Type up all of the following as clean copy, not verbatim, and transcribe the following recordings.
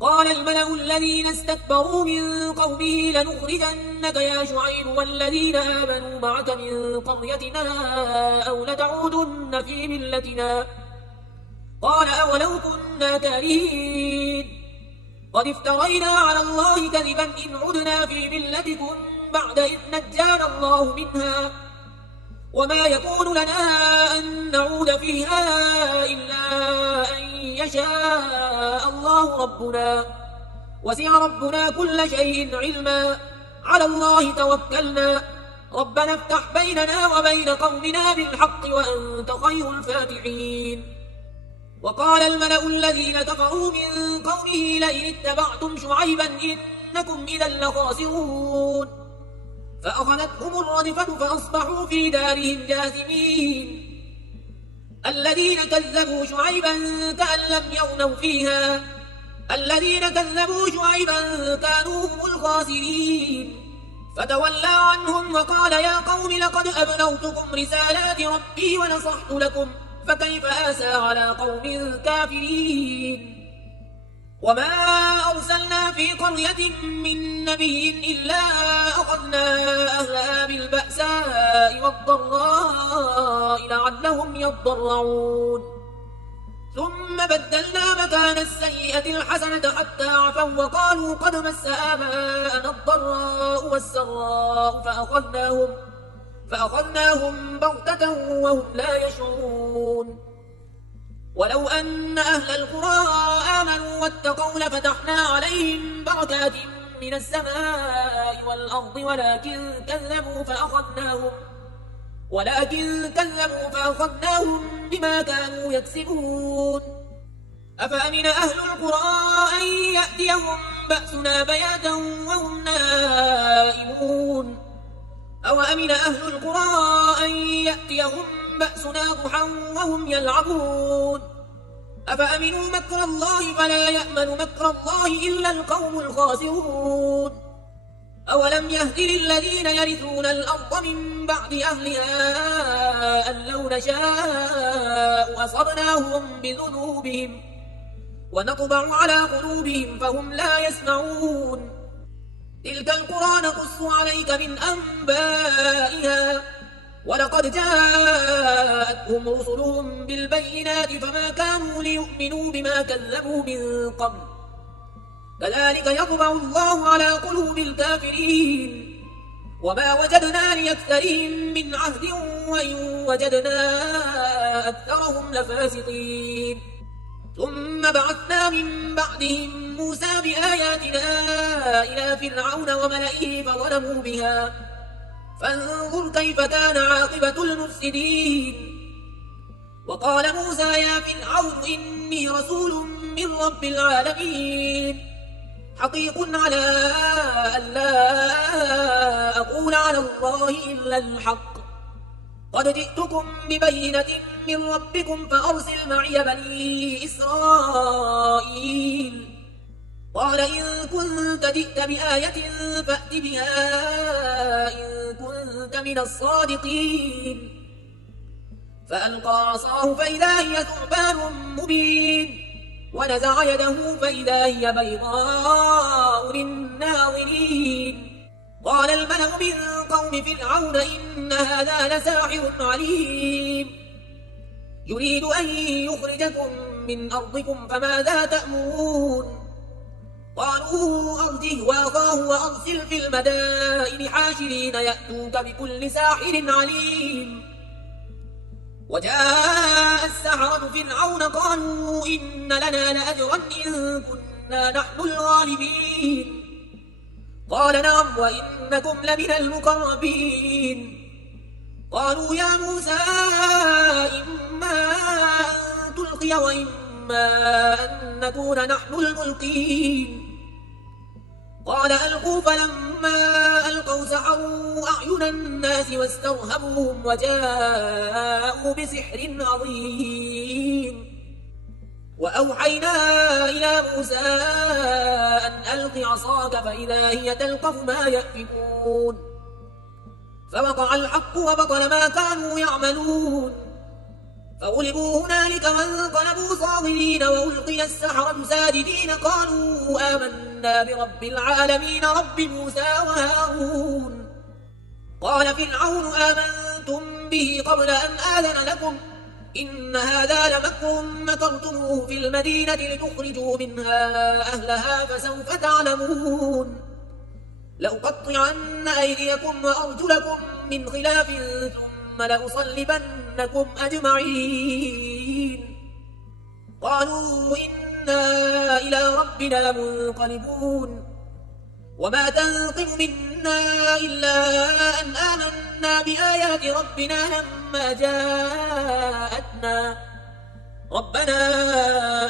قال الملأ الذين استكبروا من قومه لنخرجنك يا شعيب والذين آمنوا معك من قريتنا أو لتعودن في ملتنا. قال أولو كنا كارهين قد افترينا على الله كذبا إن عدنا في ملتكم بعد إذ نجانا الله منها وما يكون لنا أن نعود فيها إلا أن يشاء الله ربنا وسع ربنا كل شيء علما على الله توكلنا ربنا افتح بيننا وبين قومنا بالحق وأنت خير الفاتحين. وقال الملأ الذين كفروا من قومه لئن اتبعتم شعيبا إنكم إذا لخاسرون فأخذتهم الرجفة فأصبحوا في دارهم جاثمين. الذين كذبوا شعيبا كأن لم يغنوا فيها الذين كذبوا شعيبا كانوا هم الخاسرين. فتولى عنهم وقال يا قوم لقد أبلغتكم رسالات ربي ونصحت لكم فكيف آسى على قوم كافرين. وما أرسلنا في قرية من نبي إلا أخذنا أهلها بالبأساء والضراء لعلهم يضرعون ثم بدلنا مكان السيئة الحسنة حتى عفوا وقالوا قد مس آباءنا الضراء والسراء فأخذناهم بغتة وهم لا يشعرون. ولو أن أهل القرى آمنوا واتقوا لفتحنا عليهم بركات من السماء والأرض ولكن كذبوا فأخذناهم بما كانوا يكسبون. أفأمن أهل القرى أن يأتيهم بأسنا بياتا وهم نائمون أو أمن أهل القرى أن يأتيهم بأسنا ضحى وهم يلعبون. أفأمنوا مكر الله فلا يأمن مكر الله إلا القوم الخاسرون. أولم يهد للذين يرثون الأرض من بعد أهلها أن لو نشاء أصبناهم بذنوبهم ونطبع على قلوبهم فهم لا يسمعون. تلك القرى نقص عليك من أنبائها ولقد جاءتهم رسلهم بالبينات فما كانوا ليؤمنوا بما كذبوا من قبل كذلك يطبع الله على قلوب الكافرين. وما وجدنا لأكثرهم من عهد وإن وجدنا أكثرهم لفاسقين. ثم بعثنا من بعدهم موسى بآياتنا إلى فرعون وملئه فظلموا بها فانظر كيف كان عاقبة المفسدين. وقال موسى يا فرعون إني رسول من رب العالمين حقيق على أن لا أقول على الله إلا الحق قد جئتكم ببينة من ربكم فأرسل معي بني إسرائيل. قال إن كنت جئت بآية فأت بها إن كنت من الصادقين. فألقى عصاه فإذا هي ثعبان مبين ونزع يده فإذا هي بيضاء للناظرين. قال الملأ من قوم فرعون إن هذا لساحر عليم يريد أن يخرجكم من أرضكم فماذا تأمرون. قالوا أرجه وأخاه وأرسل في المدائن حاشرين يأتوك بكل ساحر عليم. وجاء السحرة فرعون قالوا إن لنا لأجرا إن كنا نحن الغالبين. قال نعم وإنكم لمن المقربين. قالوا يا موسى إما أن تلقي وإما أن نكون نحن الملقين. قال ألقوا فلما ألقوا سحروا أعين الناس واسترهبوهم وجاءوا بسحر عظيم. وأوحينا إلى موسى أن ألق عصاك فإذا هي تلقف ما يأفكون فوقع الحق وبطل ما كانوا يعملون. فغلبوا هنالك وانقلبوا صاغرين وألقي السحرة ساجدين قالوا آمنا برب العالمين رب موسى وهارون. قال فرعون آمنتم به قبل أن آذن لكم إن هذا لمكر مكرتموه في المدينة لتخرجوا منها أهلها فسوف تعلمون. لأقطعن أيديكم وأرجلكم من خلاف ثم لأصلبنكم أجمعين. قالوا إنا إلى ربنا منقلبون. وما تنقم منا إلا أن آمنا بآيات ربنا لما جاءتنا ربنا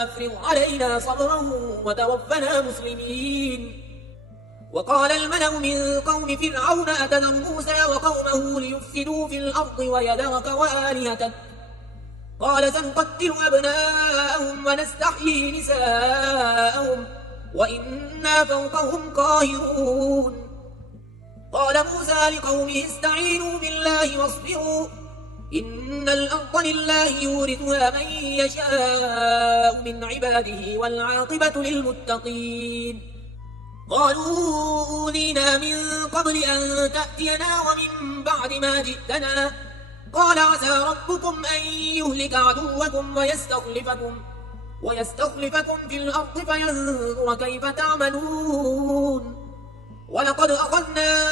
أفرغ علينا صبرا وتوفنا مسلمين. وقال الملأ من قوم فرعون أتذر موسى وقومه ليفسدوا في الأرض ويذرك وآلهتك قال سنقتل أبناءهم ونستحيي نساءهم وإنا فوقهم قاهرون. قال موسى لقومه استعينوا بالله واصبروا إن الأرض لله يورثها من يشاء من عباده والعاقبة للمتقين. قالوا أوذينا من قبل أن تأتينا ومن بعد ما جئتنا قال عسى ربكم أن يهلك عدوكم ويستخلفكم في الأرض فينظر كيف تعملون. ولقد أخذنا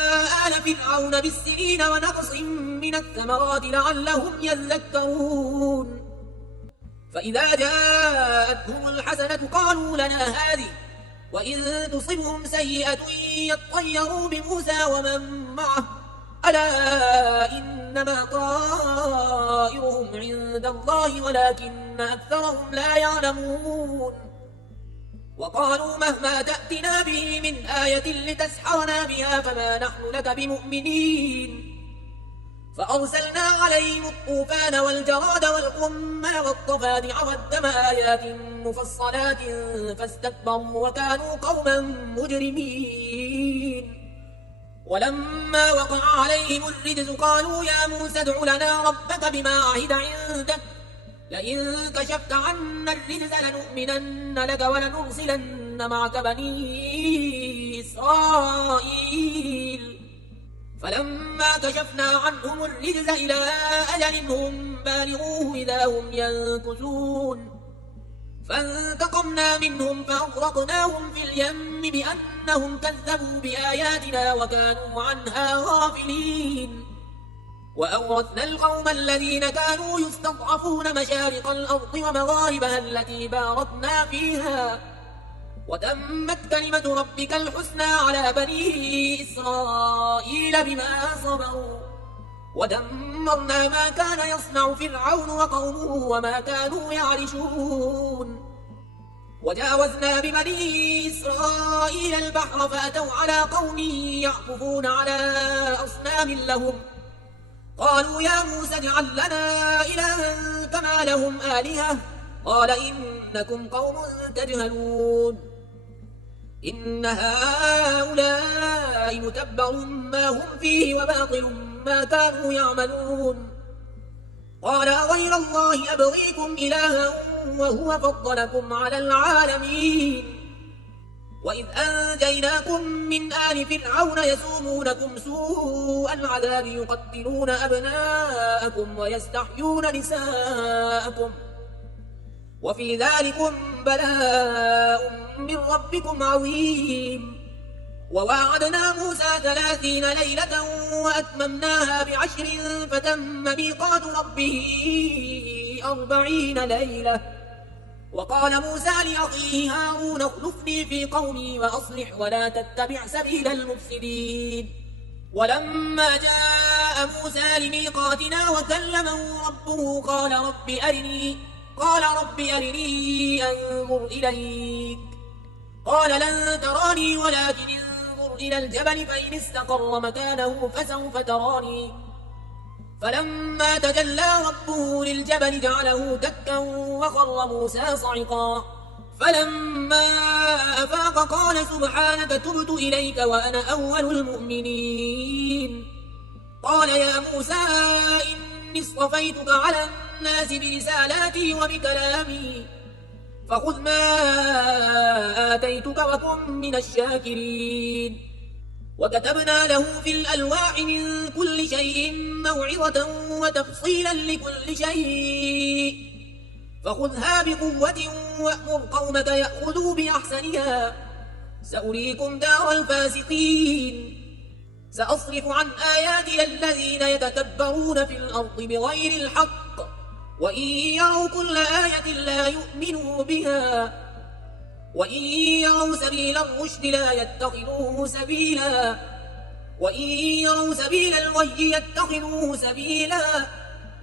آل فرعون بالسنين ونقص من الثمرات لعلهم يذكرون. فإذا جاءتهم الحسنة قالوا لنا هذه وإن تصبهم سيئة يطيروا بموسى ومن معه ألا إنما طائرهم عند الله ولكن أكثرهم لا يعلمون. وقالوا مهما تأتنا به من آية لتسحرنا بها فما نحن لك بمؤمنين. فأرسلنا عليهم الطوفان والجراد والقمل والضفادع والدم آيات مفصلات فاستكبروا وكانوا قوما مجرمين. ولما وقع عليهم الرجز قالوا يا موسى ادع لنا ربك بما عهد عندك لئن كشفت عنا الرجز لنؤمنن لك ولنرسلن معك بني إسرائيل. فلما كشفنا عنهم الرجز إلى أجل هم بالغوه إذا هم ينكثون فانتقمنا منهم فأغرقناهم في اليم بأنهم كذبوا بآياتنا وكانوا عنها غافلين. وأورثنا القوم الذين كانوا يستضعفون مشارق الأرض ومغاربها التي باركنا فيها وتمت كلمة ربك الحسنى على بني إسرائيل بما صبروا ودمرنا ما كان يصنع فرعون وقومه وما كانوا يعرشون. وجاوزنا ببني إسرائيل البحر فأتوا على قوم يعكفون على أصنام لهم قالوا يا موسى اجعل لنا إلها كما لهم آلهة قال إنكم قوم تجهلون. إن هؤلاء متبر ما هم فيه وباطل ما كانوا يعملون. قال غير الله أبغيكم إلها وهو فضلكم على العالمين. وإذ أنجيناكم من آل فرعون يسومونكم سوء العذاب يقتلون أبناءكم ويستحيون نساءكم وفي ذلكم بلاء من ربكم عظيم. وواعدنا موسى 30 ليلة وأتممناها ب10 فتم ميقات ربه 40 ليلة. وقال موسى لأخيه هارون اخلفني في قومي وأصلح ولا تتبع سبيل المفسدين. ولما جاء موسى لميقاتنا وكلمه ربه قال رب أرني أنظر إليك قال لن تراني ولكن انظر إلى الجبل فإن استقر مكانه فسوف تراني. فلما تجلى ربه للجبل جعله دكا وخر موسى صعقا. فلما أفاق قال سبحانك تبت إليك وأنا أول المؤمنين. قال يا موسى إني اصطفيتك على الناس برسالاتي وبكلامي فخذ ما آتيتك وكن من الشاكرين. وكتبنا له في الألواح من كل شيء موعظة وتفصيلا لكل شيء فخذها بقوة وأمر قومك يأخذوا بأحسنها سأريكم دار الفاسقين. سأصرف عن آياتي الذين يتكبرون في الأرض بغير الحق وإن يروا كل آية لا يؤمنوا بها وإن يروا سبيل الرشد لا يتخذوه سبيلا وإن يروا سبيل الغي يتخذوه سبيلا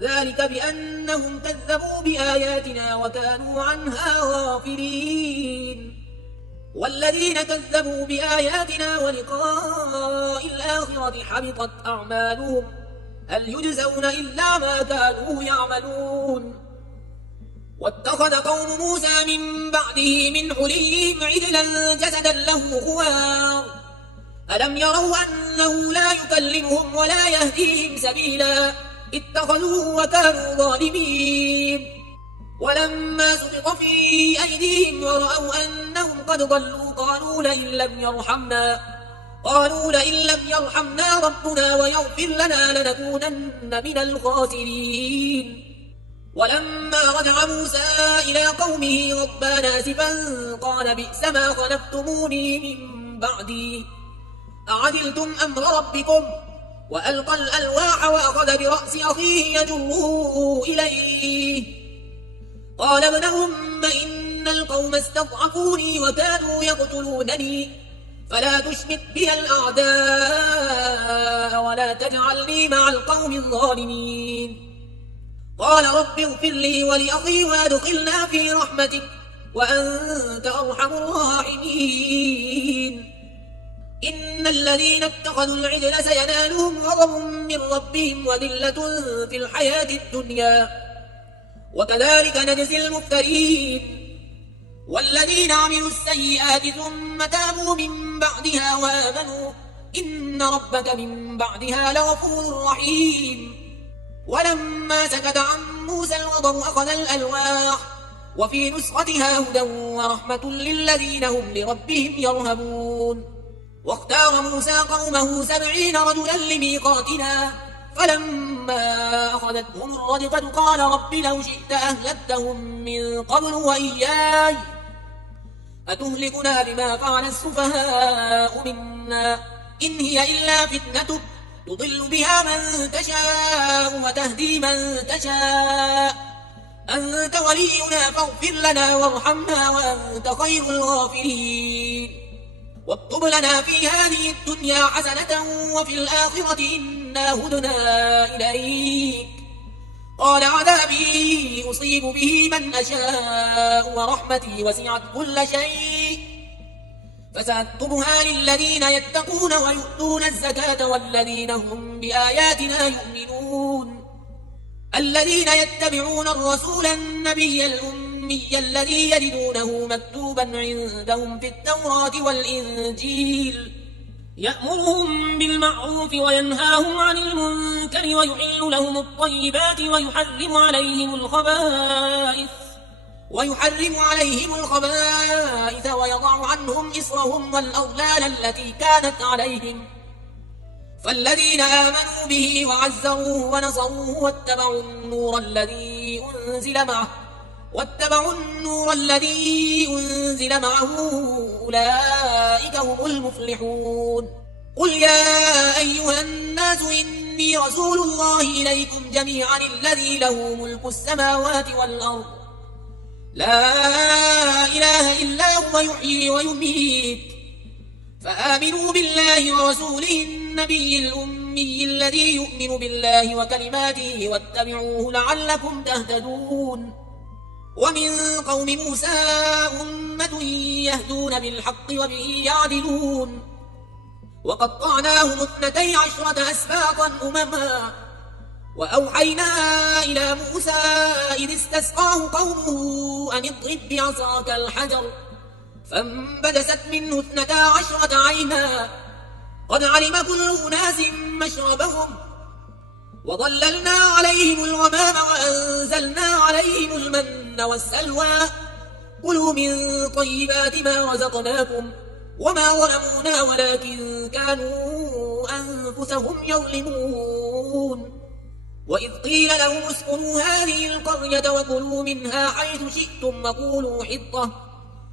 ذلك بأنهم كذبوا بآياتنا وكانوا عنها غافلين. والذين كذبوا بآياتنا ولقاء الآخرة حبطت أعمالهم هل يجزون إلا ما كانوا يعملون. واتخذ قوم موسى من بعده من حليهم عجلا جسدا له خوار ألم يروا أنه لا يكلمهم ولا يهديهم سبيلا اتخذوه وكانوا ظالمين. ولما سقط في أيديهم ورأوا أنهم قد ضلوا قالوا لئن لم يرحمنا ربنا ويغفر لنا لنكونن من الخاسرين. ولما رجع موسى إلى قومه غضبان آسفا قال بئس ما خلفتموني من بعدي أعجلتم أمر ربكم وألقى الألواح وأخذ برأس أخيه يجره إليه قال ابن أم إن القوم استضعفوني وكانوا يقتلونني فلا تشمت بي الأعداء ولا تجعلني مع القوم الظالمين. قال رب اغفر لي ولأخي وادخلنا في رحمتك وأنت أرحم الراحمين. إن الذين اتخذوا العجل سينالهم غضب من ربهم وذلة في الحياة الدنيا وكذلك نجزي المفترين. والذين عملوا السيئات ثم تابوا من بعدها وآمنوا إن ربك من بعدها لغفور رحيم. ولما سكت عن موسى الغضب أخذ الألواح وفي نسختها هدى ورحمة للذين هم لربهم يرهبون. واختار موسى قومه 70 رجلا لميقاتنا فلما أخذتهم الرجفة قال رب لو شئت أهلكتهم من قبل وإياي أتهلكنا بما فعل السفهاء منا إن هي إلا فتنتك تضل بها من تشاء وتهدي من تشاء أنت ولينا فاغفر لنا وارحمنا وأنت خير الغافرين. واكتب لنا في هذه الدنيا حسنة وفي الآخرة إنا هدنا إليك قال عذابي أصيب به من أشاء ورحمتي وسعت كل شيء فسأكتبها للذين يتقون ويؤتون الزكاة والذين هم بآياتنا يؤمنون. الذين يتبعون الرسول النبي الأمي الذي يجدونه مكتوبا عندهم في التوراة والإنجيل يأمرهم بالمعروف وينهاهم عن المنكر ويحل لهم الطيبات ويحرم عليهم الخبائث ويضع عنهم إصرهم والأغلال التي كانت عليهم. فالذين آمنوا به وعزروه ونصروه واتبعوا النور الذي أنزل معه أولئك هم المفلحون. قل يا أيها الناس إني رسول الله إليكم جميعا الذي له ملك السماوات والأرض لا إله إلا هو يحيي ويميت فآمنوا بالله ورسوله النبي الأمي الذي يؤمن بالله وكلماته واتبعوه لعلكم تهتدون. ومن قوم موسى أمة يهدون بالحق وبه يعدلون وقطعناهم 12 أسباطا أمما وأوحينا إلى موسى إذ استسقاه قومه أن اضرب بعصاك الحجر فانبجست منه 12 عينا قد علم كل أناس مشربهم وظللنا عليهم الغمام وأنزلنا عليهم المن والسلوى كلوا من طيبات ما رزقناكم وما ظلمونا ولكن كانوا أنفسهم يظلمون وإذ قيل لهم اسكنوا هذه القرية وكلوا منها حيث شئتم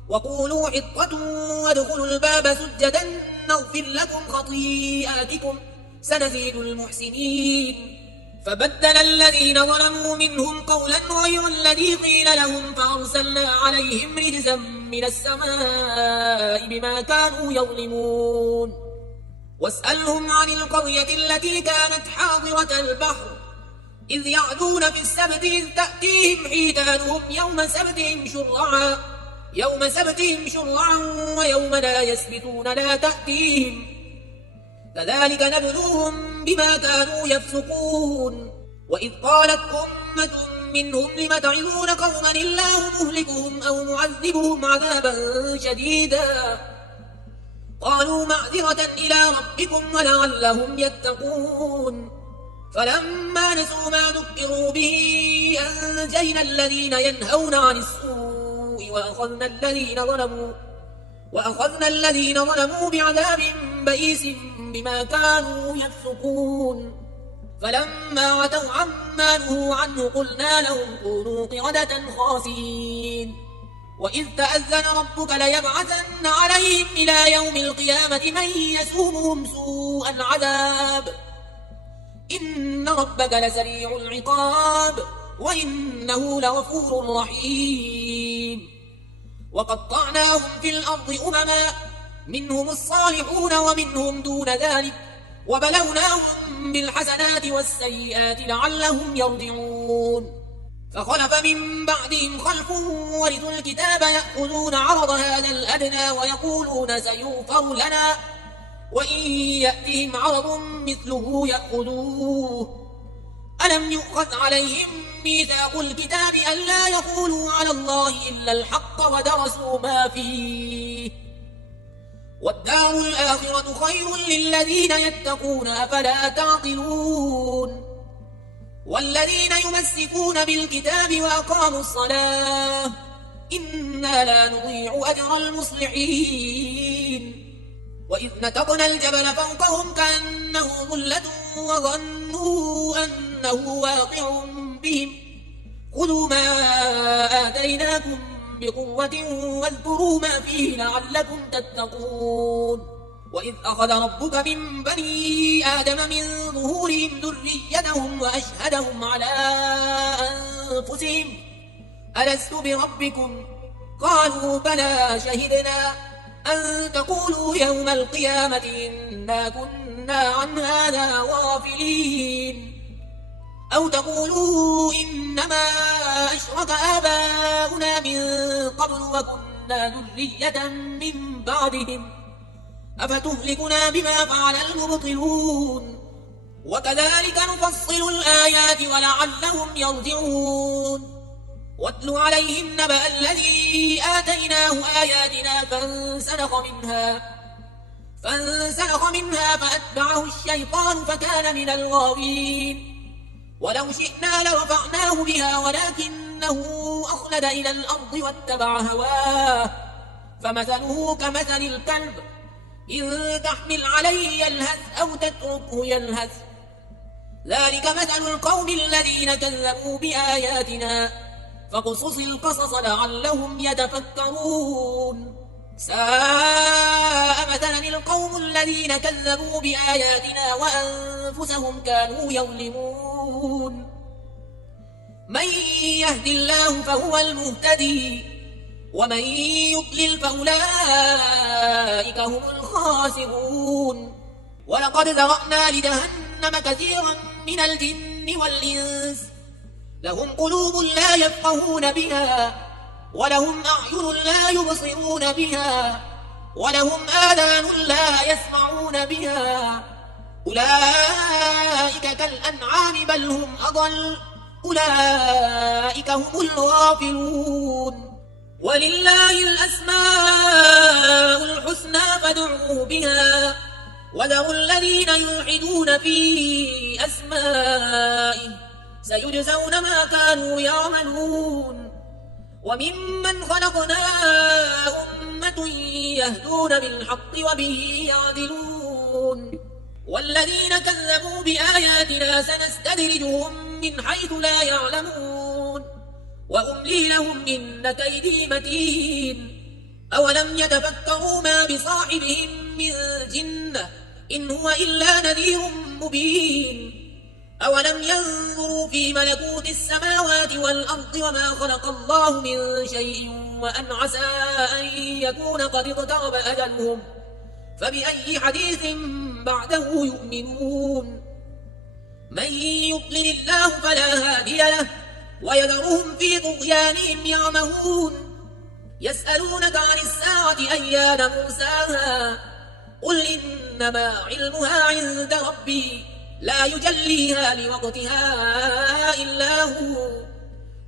وقولوا حطة وادخلوا الباب سجدا نغفر لكم خطيئاتكم سنزيد المحسنين فبدل الذين ظلموا منهم قولا غير الذي قيل لهم فأرسلنا عليهم رجزا من السماء بما كانوا يظلمون واسألهم عن القرية التي كانت حاضرة البحر إذ يعدون في السبت إذ تأتيهم حيتانهم يوم سبتهم شرعا ويوم لا يسبتون لا تأتيهم كذلك نبلوهم بما كانوا يفسقون وإذ قالت أمة منهم لم تعظون قوما الله مهلكهم أو معذبهم عذابا شديدا قالوا معذرة إلى ربكم ولعلهم يتقون فلما نسوا ما ذكروا به أنجينا الذين ينهون عن السوء وأخذنا الذين ظلموا بعذاب بئيس بما كانوا يفسقون فلما عتوا عما نهوا عنه قلنا لهم كونوا قردة خاسئين وإذ تأذن ربك ليبعثن عليهم إلى يوم القيامة من يسومهم سوء العذاب إن ربك لسريع العقاب وإنه لغفور رحيم وقطعناهم في الأرض أمما منهم الصالحون ومنهم دون ذلك وبلوناهم بالحسنات والسيئات لعلهم يرجعون فخلف من بعدهم خلف ورثوا الكتاب يأخذون عرض هذا الأدنى ويقولون سيغفر لنا وإن يأتهم عرض مثله يأخذوه ألم يؤخذ عليهم ميثاق الكتاب ألا يقولوا على الله إلا الحق ودرسوا ما فيه والدار الآخرة خير للذين يتقون أفلا تعقلون والذين يمسكون بالكتاب وأقاموا الصلاة إنا لا نضيع أجر المصلحين وإذ نتقنا الجبل فوقهم كأنه ظلة وظنوا أنه واقع بهم خذوا ما آتيناكم بقوة واذكروا ما فيه لعلكم تتقون وإذ أخذ ربك من بني آدم من ظهورهم ذريتهم وأشهدهم على أنفسهم ألست بربكم قالوا بلى شهدنا أن تقولوا يوم القيامة إنا كنا عن هذا غافلين أو تقولوا إنما أشرك آباؤنا من قبل وكنا ذرية من بعدهم أفتهلكنا بما فعل المبطلون وكذلك نفصل الآيات ولعلهم يرجعون واتل عليهم نبأ الذي آتيناه آياتنا فانسلخ منها فأتبعه الشيطان فكان من الغاوين ولو شئنا لرفعناه بها ولكنه أخلد إلى الأرض واتبع هواه فمثله كمثل الكلب إن تحمل عليه يلهث أو تتركه يلهث ذلك مثل القوم الذين كذبوا بآياتنا فاقصص القصص لعلهم يتفكرون ساء مثلا القوم الذين كذبوا بآياتنا وأنفسهم كانوا يظلمون من يهد الله فهو المهتدي ومن يضلل فأولئك هم الخاسرون ولقد ذرأنا لجهنم كثيرا من الجن والإنس لهم قلوب لا يفقهون بها ولهم أعين لا يبصرون بها ولهم آذان لا يسمعون بها أولئك كالأنعام بل هم أضل أولئك هم الغافلون ولله الأسماء الحسنى فادعوه بها وذروا الذين يلحدون في أسمائه سيجزون ما كانوا يعملون وممن خلقنا أمة يهدون بالحق وبه يعدلون والذين كذبوا بآياتنا سنستدرجهم من حيث لا يعلمون وأملي لهم إن كيدي متين أولم يتفكروا ما بصاحبهم من جنة إن هو إلا نذير مبين أولم ينظروا في ملكوت السماوات والأرض وما خلق الله من شيء وأن عسى أن يكون قد اقترب أجلهم فبأي حديث بعده يؤمنون من يضلل الله فلا هادي له ويذرهم في طغيانهم يعمهون يسألونك عن الساعة أيان مرساها قل إنما علمها عند ربي لا يجليها لوقتها إلا هو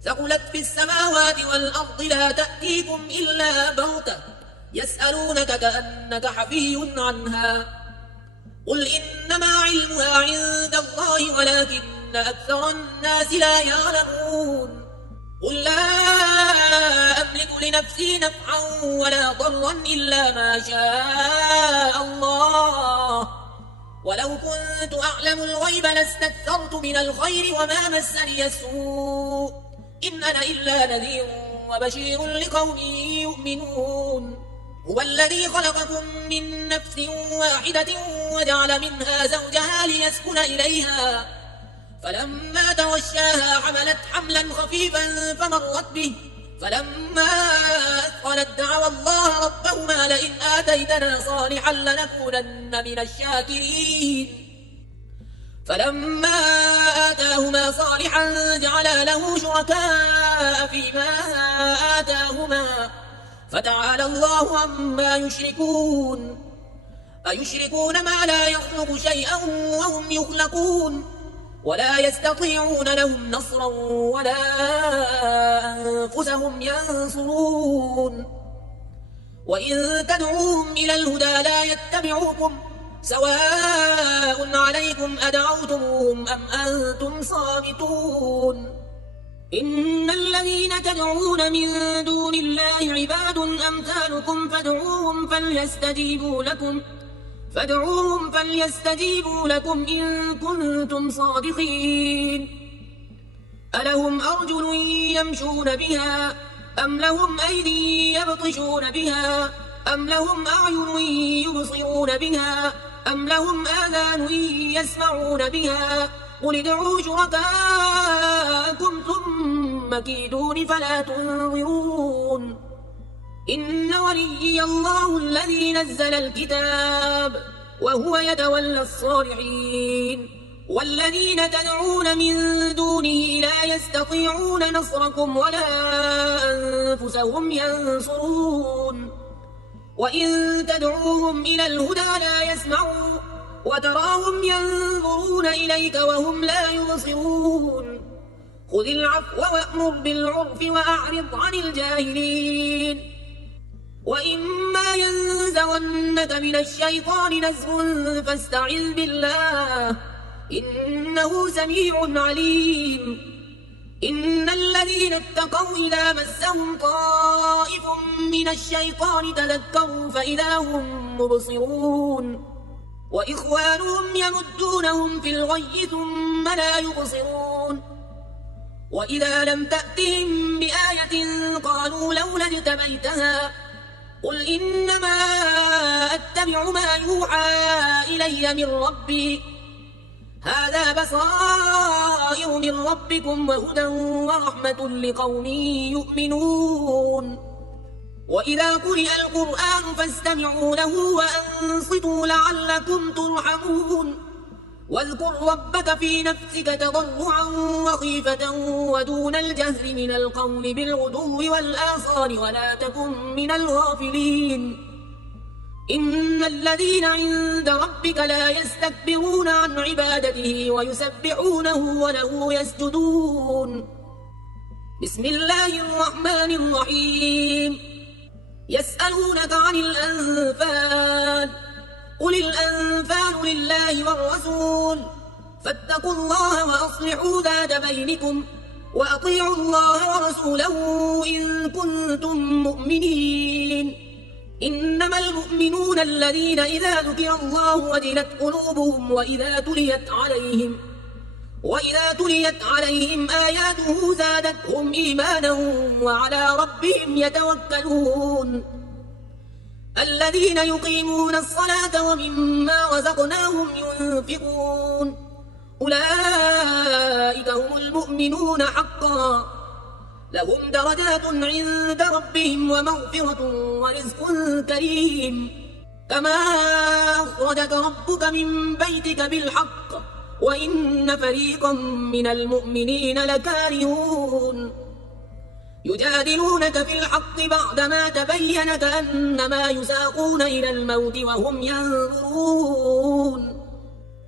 ثقلت في السماوات والأرض لا تأتيكم إلا بغتة يسألونك كأنك حفي عنها قل إنما علمها عند الله ولكن أكثر الناس لا يعلمون قل لا أملك لنفسي نفعا ولا ضرا إلا ما شاء الله ولو كنت أعلم الغيب لاستكثرت من الخير وما مسني السوء إن أنا إلا نذير وبشير لقوم يؤمنون هو الذي خلقكم من نفس واحدة وجعل منها زوجها ليسكن إليها فلما توشاها حملت حملا خفيفا فمرت به فلما أثقلت دعوا الله ربهما لئن آتيتنا صالحا لنكونن من الشاكرين فلما آتاهما صالحا جعلا له شركاء فيما آتاهما فتعالى الله عما يشركون أيشركون ما لا يخلق شيئا وهم يخلقون ولا يستطيعون لهم نصرا ولا أنفسهم ينصرون وإن تدعوهم إلى الهدى لا يتبعوكم سواء عليكم أدعوتموهم أم أنتم صامتون إن الذين تدعون من دون الله عباد أمثالكم فادعوهم فليستجيبوا لكم إن كنتم صادقين ألهم أرجل يمشون بها أم لهم أيدي يبطشون بها أم لهم أعين يبصرون بها أم لهم آذان يسمعون بها قل ادعوا شركاءكم ثم كيدون فلا تنظرون إن وليي الله الذي نزل الكتاب وهو يتولى الصالحين والذين تدعون من دونه لا يستطيعون نصركم ولا أنفسهم ينصرون وإن تدعوهم إلى الهدى لا يسمعوا وتراهم ينظرون إليك وهم لا يبصرون خذ العفو وأمر بالعرف وأعرض عن الجاهلين وإما ينزغنك من الشيطان نزغ فاستعذ بالله إنه سميع عليم إن الذين اتقوا إذا مسهم طائف من الشيطان تذكروا فإذا هم مبصرون وإخوانهم يمدونهم في الغي ثم لا يبصرون وإذا لم تأتهم بآية قالوا لولا اجتبيتها قل إنما أتبع ما يوحى إلي من ربي هذا بصائر من ربكم وهدى ورحمة لقوم يؤمنون وإذا قرئ القرآن فاستمعوا له وأنصتوا لعلكم ترحمون واذكر ربك في نفسك تضرعا وخيفة ودون الجهر من القول بالغدو والآصال ولا تكن من الغافلين إن الذين عند ربك لا يستكبرون عن عبادته ويسبحونه وله يسجدون بسم الله الرحمن الرحيم يسألونك عن الأنفال قل الأنفال لله والرسول فاتقوا الله وأصلحوا ذات بينكم وأطيعوا الله ورسوله إن كنتم مؤمنين. إنما المؤمنون الذين إذا ذكر الله وجلت قلوبهم وإذا تليت عليهم آياته زادتهم إيمانا وعلى ربهم يتوكلون. الذين يقيمون الصلاة ومما رزقناهم ينفقون أولئك هم المؤمنون حقا لهم درجات عند ربهم ومغفرة ورزق كريم. كما أخرجك ربك من بيتك بالحق وإن فريقا من المؤمنين لكارهون يجادلونك في الحق بعدما تبين كأنما يساقون إلى الموت وهم ينظرون.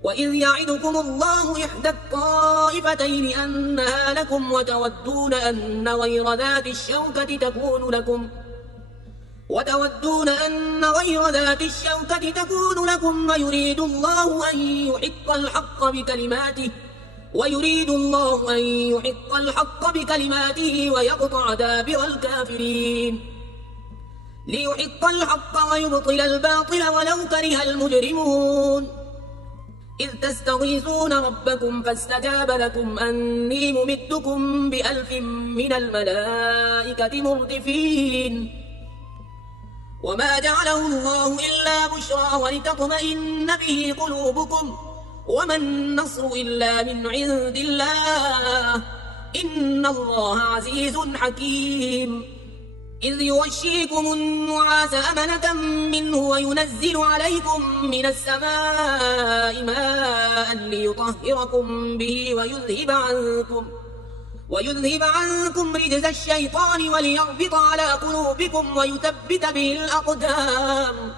وإذ يعدكم الله إحدى الطائفتين أنها لكم وتودون أن غير ذات الشوكة تكون لكم ويريد الله أن يحق الحق بكلماته ويقطع دابر الكافرين ليحق الحق ويبطل الباطل ولو كره المجرمون. إذ تستغيثون ربكم فاستجاب لكم أني ممدكم ب1000 من الملائكة مردفين. وما جعله الله إلا بشرى ولتطمئن به قلوبكم وما النصر إلا من عند الله إن الله عزيز حكيم. إذ يغشيكم النعاس أمنة منه وينزل عليكم من السماء ماء ليطهركم به ويذهب عنكم رجز الشيطان وليربط على قلوبكم ويثبت به الأقدام.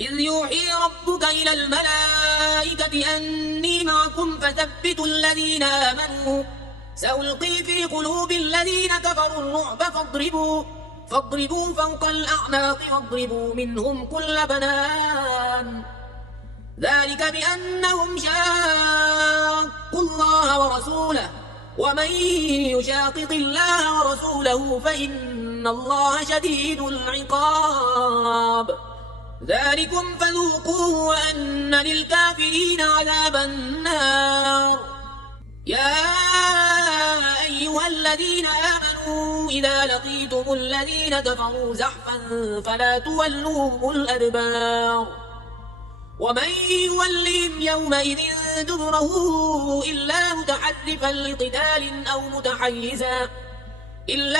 إذ يوحي ربك إلى الملائكة أني معكم فثبتوا الذين آمنوا سألقي في قلوب الذين كفروا الرعب فاضربوا فوق الأعناق واضربوا منهم كل بنان. ذلك بأنهم شاقوا الله ورسوله ومن يشاقق الله ورسوله فإن الله شديد العقاب. ذلكم فذوقوه وأن للكافرين عذاب النار. يا أيها الذين آمنوا إذا لقيتم الذين كفروا زحفا فلا تولوهم الأدبار ومن يولهم يومئذ دبره إلا متحرفا لقتال أو متحيزا إلى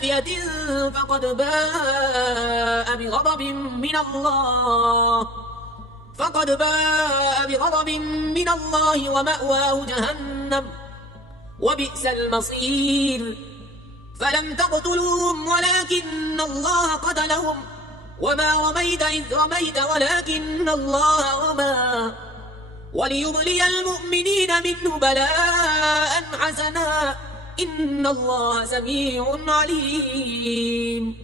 فئة فقد باء بغضب من الله ومأواه جهنم وبئس المصير. فلم تقتلوهم ولكن الله قتلهم وما رميت إذ رميت ولكن الله رمى وليبلي المؤمنين منه بلاء حسنا إن الله سميع عليم.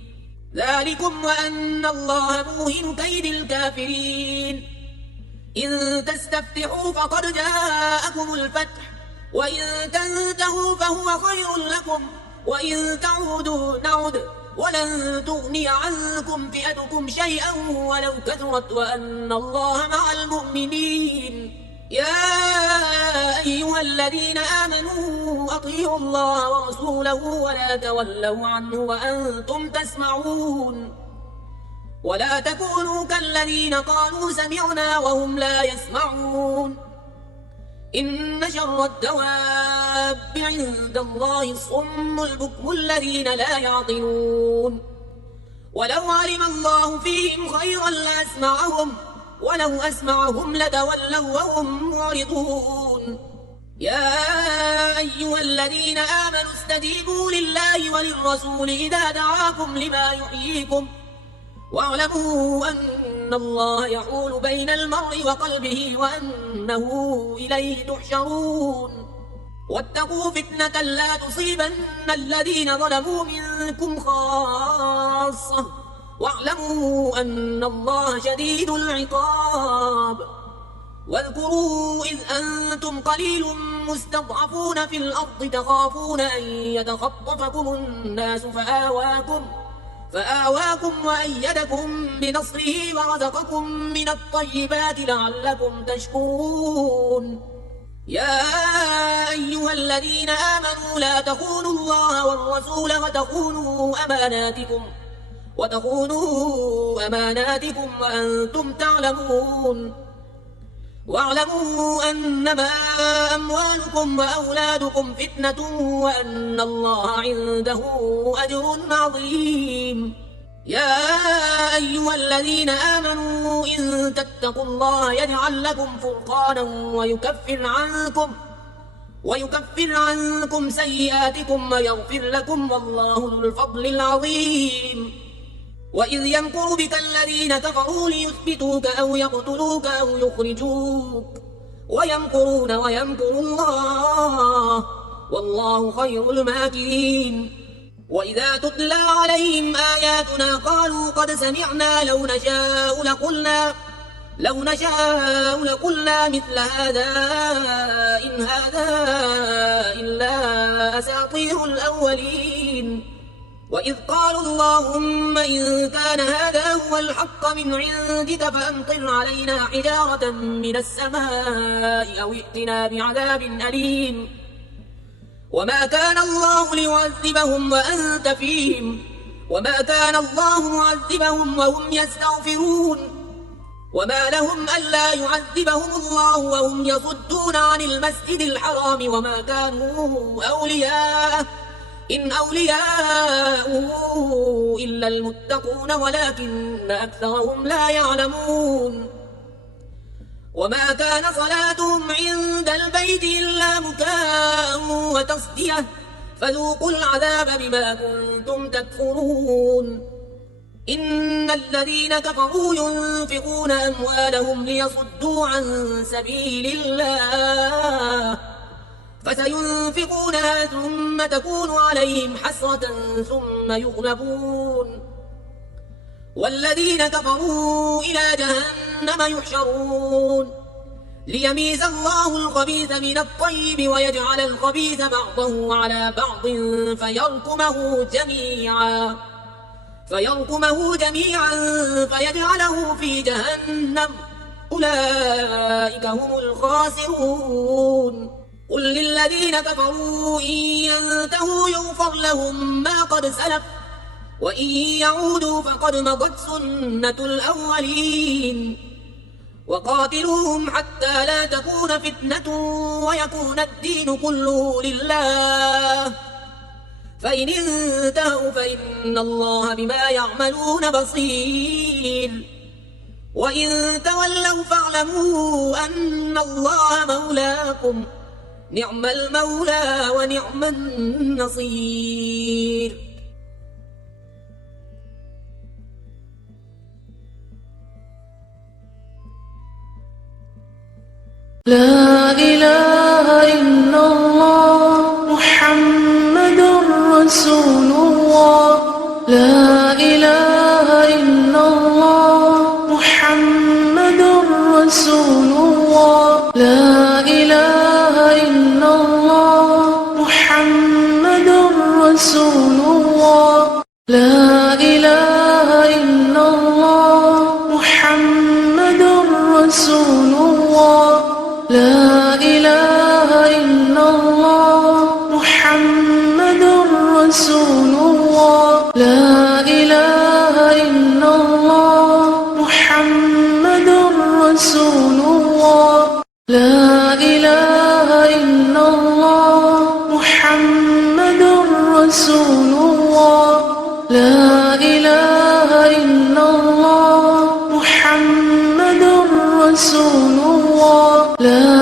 ذلكم وأن الله موهن كيد الكافرين. إن تستفتحوا فقد جاءكم الفتح وإن تنتهوا فهو خير لكم وإن تعودوا نعد ولن تغني عنكم فئتكم شيئا ولو كثرت وأن الله مع المؤمنين. يا أيها الذين آمنوا أطيعوا الله ورسوله ولا تولوا عنه وأنتم تسمعون ولا تكونوا كالذين قالوا سمعنا وهم لا يسمعون. إن شر الدواب عند الله الصم البكم الذين لا يعقلون. ولو علم الله فيهم خيرا لأسمعهم ولو أسمعهم لتولوا وهم معرضون. يا أيها الذين آمنوا استجيبوا لله وللرسول إذا دعاكم لما يحييكم واعلموا أن الله يحول بين المرء وقلبه وأنه إليه تحشرون. واتقوا فتنة لا تصيبن الذين ظلموا منكم خاصة واعلموا أن الله شديد العقاب. واذكروا إذ أنتم قليل مستضعفون في الأرض تخافون أن يتخطفكم الناس فآواكم وأيدكم بنصره ورزقكم من الطيبات لعلكم تشكرون. يا أيها الذين آمنوا لا تخونوا الله والرسول وتخونوا أماناتكم وأنتم تعلمون. واعلموا أنما أموالكم وأولادكم فتنة وأن الله عنده أجر عظيم. يا أيها الذين آمنوا إن تتقوا الله يجعل لكم فرقانا ويكفر عنكم سيئاتكم ويغفر لكم والله ذو الفضل العظيم. وإذ يمكر بك الذين كفروا ليثبتوك أو يقتلوك أو يخرجوك ويمكرون ويمكر الله والله خير الماكرين. وإذا تتلى عليهم آياتنا قالوا قد سمعنا لو نشاء لقلنا مثل هذا إن هذا إلا أساطير الأولين. وإذ قالوا اللهم إن كان هذا هو الحق من عندك فأمطر علينا حجارة من السماء أو ائتنا بعذاب أليم. وما كان الله ليعذبهم وأنت فيهم وما كان الله معذبهم وهم يستغفرون. وما لهم ألا يعذبهم الله وهم يصدون عن المسجد الحرام وما كانوا أولياءه إن أولياؤه إلا المتقون ولكن أكثرهم لا يعلمون. وما كان صلاتهم عند البيت إلا مكاء وتصدية فذوقوا العذاب بما كنتم تكفرون. إن الذين كفروا ينفقون أموالهم ليصدوا عن سبيل الله فسينفقونها ثم تكون عليهم حسرة ثم يغلبون والذين كفروا إلى جهنم يحشرون ليميز الله الخبيث من الطيب ويجعل الخبيث بعضه على بعض فيركمه جميعا فيجعله في جهنم أولئك هم الخاسرون. قل للذين كفروا إن ينتهوا يغفر لهم ما قد سلف وإن يعودوا فقد مضت سنة الأولين. وقاتلوهم حتى لا تكون فتنة ويكون الدين كله لله فإن انتهوا فإن الله بما يعملون بصير. وإن تولوا فاعلموا أن الله مولاكم نعم المولى ونعم النصير. لا إله إلا الله محمد رسول الله. لا إله إلا الله محمد رسول الله. لا إله إلا الله محمد رسول الله. لا إله إلا الله محمد رسول الله. لا إله إلا الله محمد رسول الله. لا إله إلا الله محمد رسول الله. لا إله إلا الله محمد رسول الله. لا إله إلا الله محمد رسول الله. لا